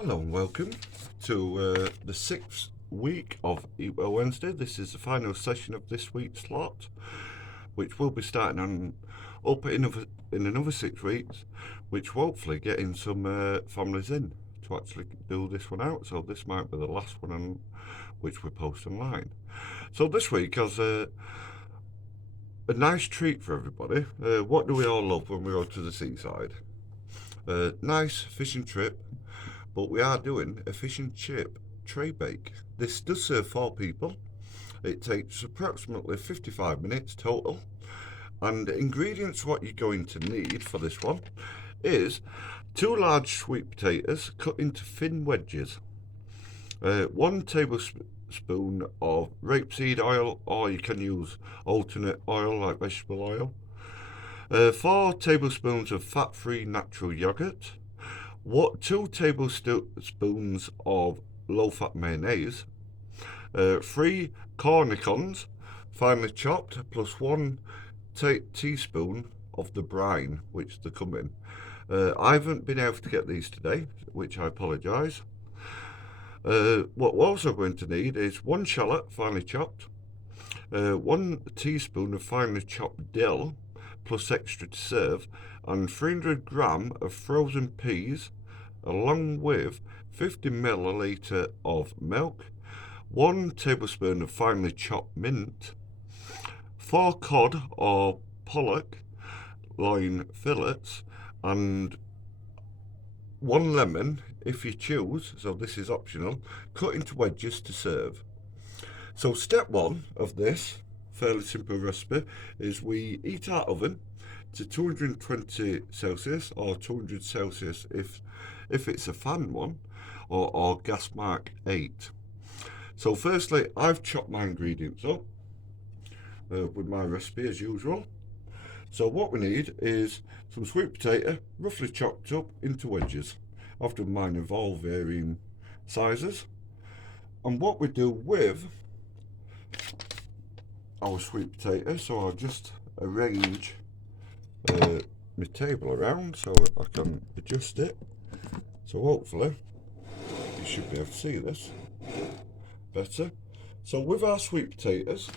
Hello and welcome to the 6th week of Eat Well Wednesday. This is the final session of this week's slot, which will be starting on up in another 6 weeks, which will hopefully getting some families in to actually do this one out. So this might be the last one on which we post online. So this week has a nice treat for everybody. What do we all love when we go to the seaside? Nice fishing trip. But we are doing a fish and chip tray bake. This does serve 4 people. It takes approximately 55 minutes total. And the ingredients what you're going to need for this one is 2 large sweet potatoes cut into thin wedges, 1 tablespoon of rapeseed oil, or you can use alternate oil like vegetable oil, 4 tablespoons of fat-free natural yogurt, 2 tablespoons of low-fat mayonnaise, 3 cornichons, finely chopped, plus 1 teaspoon of the brine, which they come in. I haven't been able to get these today, which I apologise. What we're also going to need is 1 shallot, finely chopped, 1 teaspoon of finely chopped dill, plus extra to serve, and 300 gram of frozen peas, along with 50 milliliter of milk, 1 tablespoon of finely chopped mint, 4 cod or pollock loin fillets, and 1 lemon if you choose, so this is optional, cut into wedges to serve. So step 1 of this fairly simple recipe is we heat our oven to 220 Celsius or 200 Celsius if it's a fan one, or gas mark 8. So firstly, I've chopped my ingredients up with my recipe as usual. So what we need is some sweet potato, roughly chopped up into wedges. I've done mine of all varying sizes. And what we do with our sweet potato, so I'll just arrange my table around so I can adjust it. So hopefully you should be able to see this better. So with our sweet potatoes,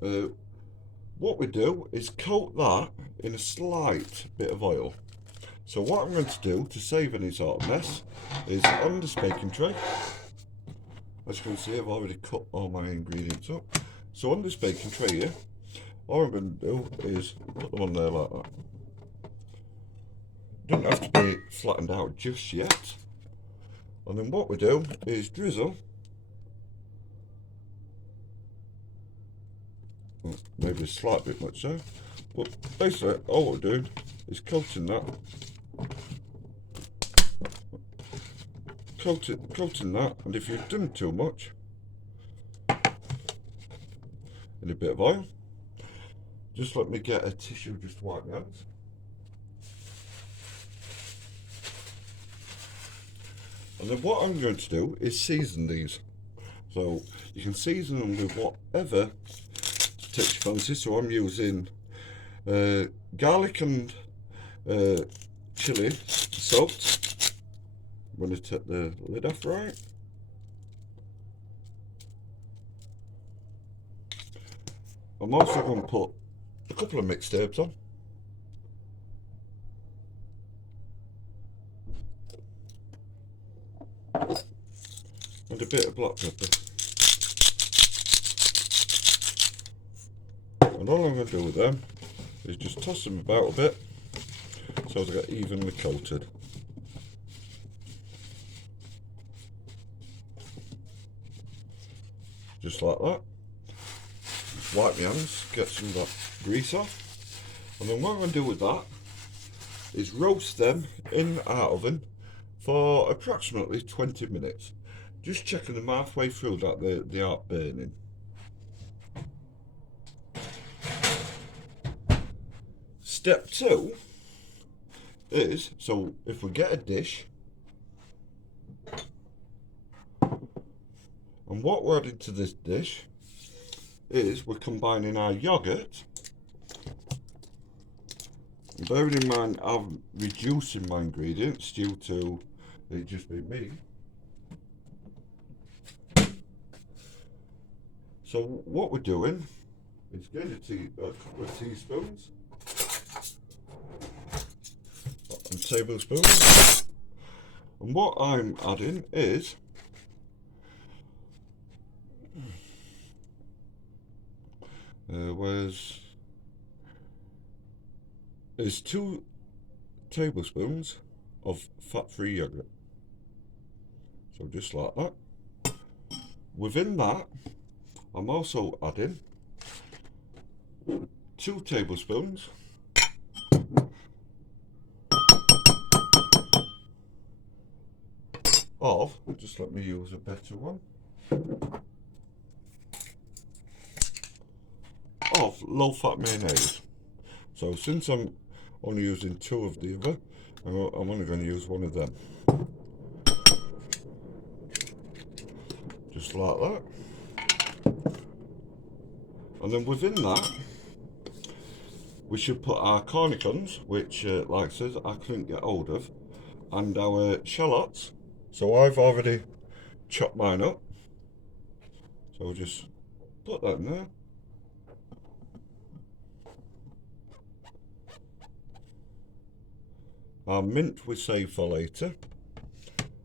what we do is coat that in a slight bit of oil. So what I'm going to do to save any sort of mess is on this baking tray, as you can see I've already cut all my ingredients up. So on this baking tray here, all I'm going to do is put them on there like that. Doesn't have to be flattened out just yet. And then what we do is drizzle, well, maybe a slight bit much so, but basically all we're doing is coating that, coating that, and if you've done too much, in a bit of oil, just let me get a tissue just to wipe my hands. And then what I'm going to do is season these. So you can season them with whatever takes your fancy. So I'm using garlic and chilli salt. I'm going to take the lid off, right? I'm also going to put a couple of mixed herbs on. And a bit of black pepper. And all I'm going to do with them is just toss them about a bit so they get evenly coated. Just like that. Wipe my hands, get some of that grease off. And then what I'm going to do with that is roast them in our oven for approximately 20 minutes. Just checking them halfway through that they aren't burning. Step 2 is, so if we get a dish, and what we're adding to this dish is we're combining our yogurt. Bearing in mind I'm reducing my ingredients due to It'd just be me. So what we're doing is getting a couple of teaspoons and tablespoons, and what I'm adding is is 2 tablespoons of fat-free yogurt. So just like that. Within that, I'm also adding 2 tablespoons of, just let me use a better one, of low-fat mayonnaise. So since I'm only using 2 of the other, I'm only going to use 1 of them. Just like that. And then within that, we should put our cornichons, which, like I said, I couldn't get hold of, and our shallots. So I've already chopped mine up. So we'll just put that in there. Our mint we save for later.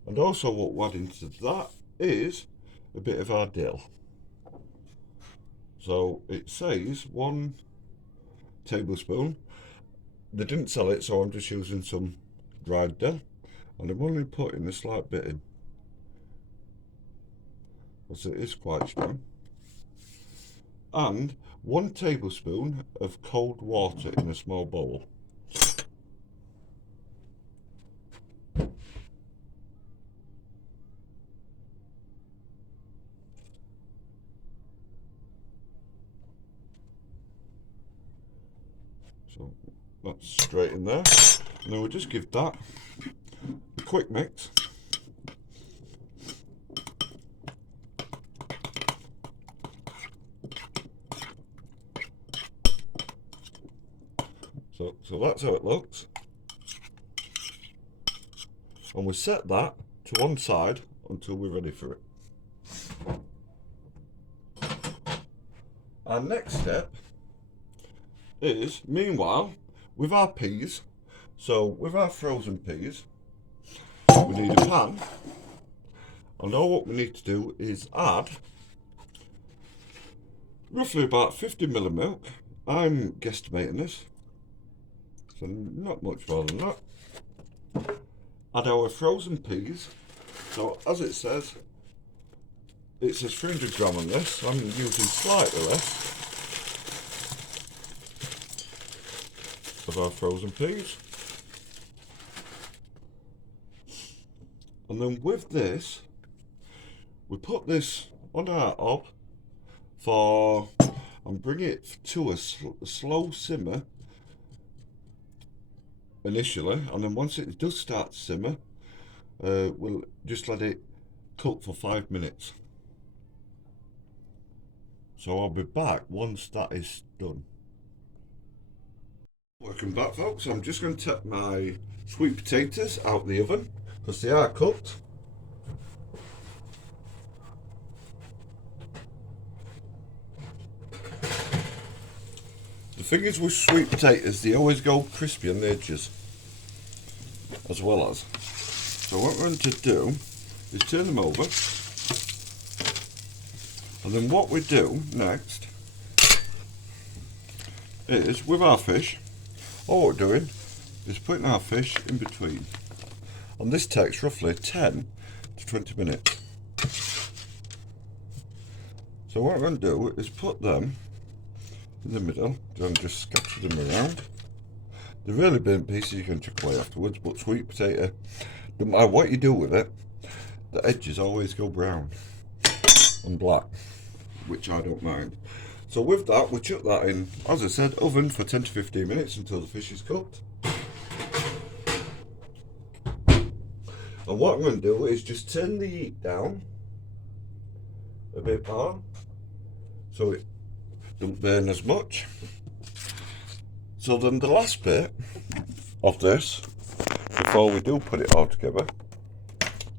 And also what we're adding to that is a bit of our dill. So it says 1 tablespoon. They didn't sell it, so I'm just using some dried dill. And I'm only putting a slight bit in, because it is quite strong. And 1 tablespoon of cold water in a small bowl. So that's straight in there. And then we'll just give that a quick mix. So that's how it looks. And we set that to one side until we're ready for it. Our next step is, meanwhile, with our peas, so with our frozen peas, we need a pan, and all what we need to do is add roughly about 50 ml of milk. I'm guesstimating this, so not much more than that. Add our frozen peas. So as it says 300 gram on this. I'm using slightly less of our frozen peas. And then with this, we put this on our hob for, and bring it to a slow simmer initially, and then once it does start to simmer, we'll just let it cook for 5 minutes. So I'll be back once that is done. Welcome back, folks. I'm just going to take my sweet potatoes out the oven because they are cooked. The thing is with sweet potatoes, they always go crispy on the edges as well as. So what we're going to do is turn them over, and then what we do next is with our fish, all we're doing is putting our fish in between, and this takes roughly 10 to 20 minutes. So what I'm going to do is put them in the middle, then just scatter them around. The really burnt pieces you can chuck away afterwards, but sweet potato, no matter what you do with it, the edges always go brown and black, which I don't mind. So with that, we chuck that in, as I said, oven for 10 to 15 minutes until the fish is cooked. And what I'm going to do is just turn the heat down a bit more so it don't burn as much. So then the last bit of this, before we do put it all together,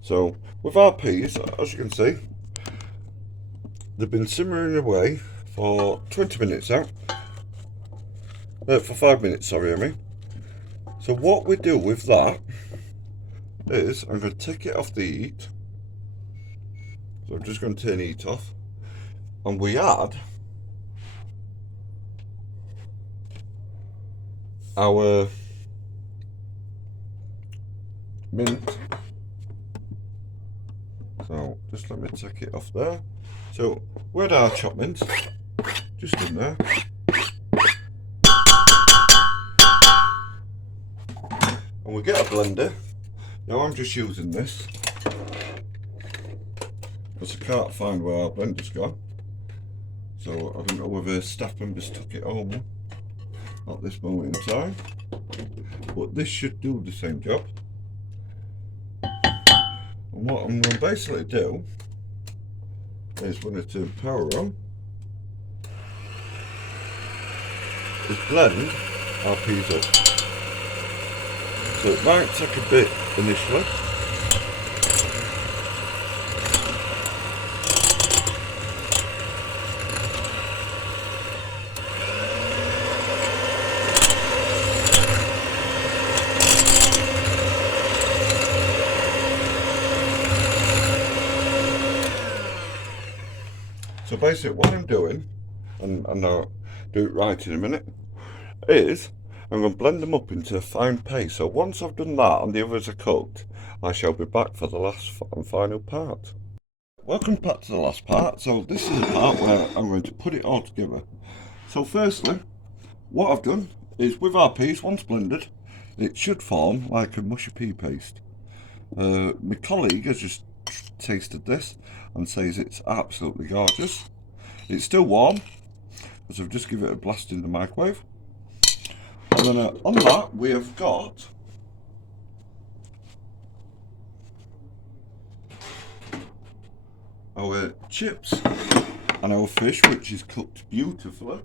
So with our peas, as you can see, they've been simmering away for 20 minutes now. For 5 minutes, sorry, I mean. So what we do with that is I'm going to take it off the heat. So I'm just going to turn the heat off. And we add our mint. So just let me take it off there. So we add our chopped mint just in there. And we get a blender. Now I'm just using this because I can't find where our blender's gone. So I don't know whether staff members took it home at this moment in time. But this should do the same job. And what I'm going to basically do is when I turn power on, is blend our peas up. So it might take a bit initially. So basically what I'm doing, and I'll do it right in a minute, is I'm going to blend them up into a fine paste. So once I've done that and the others are cooked, I shall be back for the last and final part. Welcome back to the last part. So this is the part where I'm going to put it all together. So firstly, what I've done is with our peas, once blended, it should form like a mushy pea paste. My colleague has just tasted this and says it's absolutely gorgeous. It's still warm, because I've just given it a blast in the microwave. And then on that we have got our chips and our fish, which is cooked beautifully.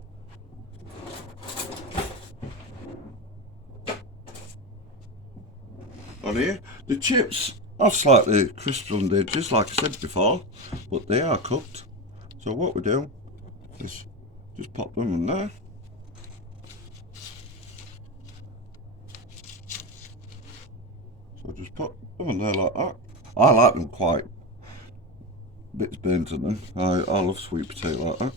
On here, the chips have slightly crisped on the edges, like I said before, but they are cooked. So what we do is just pop them in there. So just put them in there like that. I like them quite bits burnt in them. I love sweet potato like that.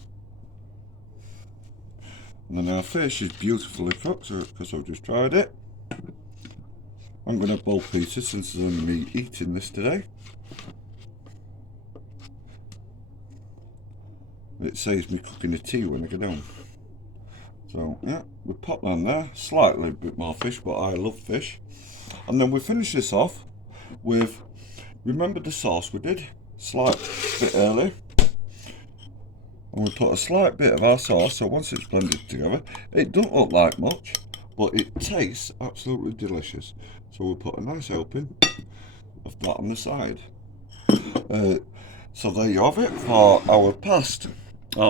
And then our fish is beautifully cooked because I've just tried it. I'm going to have both pieces since there's only me eating this today. It saves me cooking a tea when I get home. So yeah, we pop that in there. Slightly a bit more fish, but I love fish. And then we finish this off with, remember the sauce we did? Slight bit early. And we put a slight bit of our sauce, so once it's blended together, it don't look like much, but it tastes absolutely delicious. So we'll put a nice helping of that on the side. So there you have it for our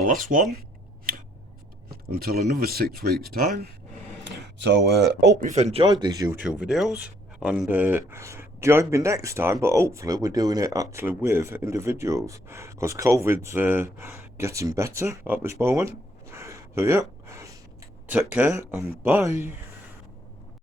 last one, until another 6 weeks time. So hope you've enjoyed these YouTube videos, and join me next time, but hopefully we're doing it actually with individuals, because COVID's getting better at this moment. So yeah, take care and bye.